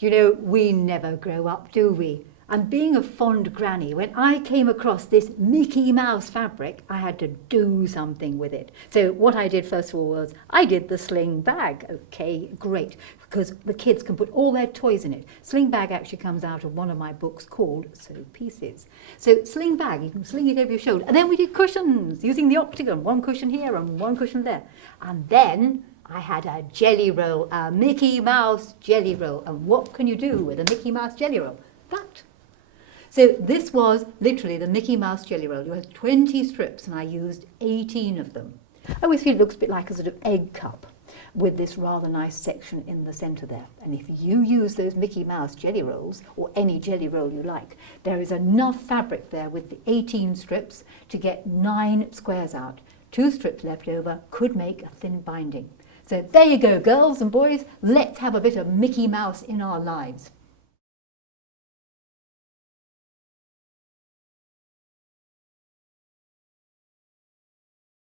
You know, we never grow up, do we? And being a fond granny, when I came across this Mickey Mouse fabric, I had to do something with it. So what I did first of all was I did the sling bag. Okay, great, because the kids can put all their toys in it. Sling bag actually comes out of one of my books called Sew Pieces. So sling bag, you can sling it over your shoulder. And then we did cushions using the octagon, one cushion here and one cushion there. And then I had a jelly roll, a Mickey Mouse jelly roll. And what can you do with a Mickey Mouse jelly roll? That. So this was literally the Mickey Mouse jelly roll. You had 20 strips and I used 18 of them. I always feel it looks a bit like a sort of egg cup with this rather nice section in the centre there. And if you use those Mickey Mouse jelly rolls, or any jelly roll you like, there is enough fabric there with the 18 strips to get 9 squares out. 2 strips left over could make a thin binding. So there you go, girls and boys, let's have a bit of Mickey Mouse in our lives.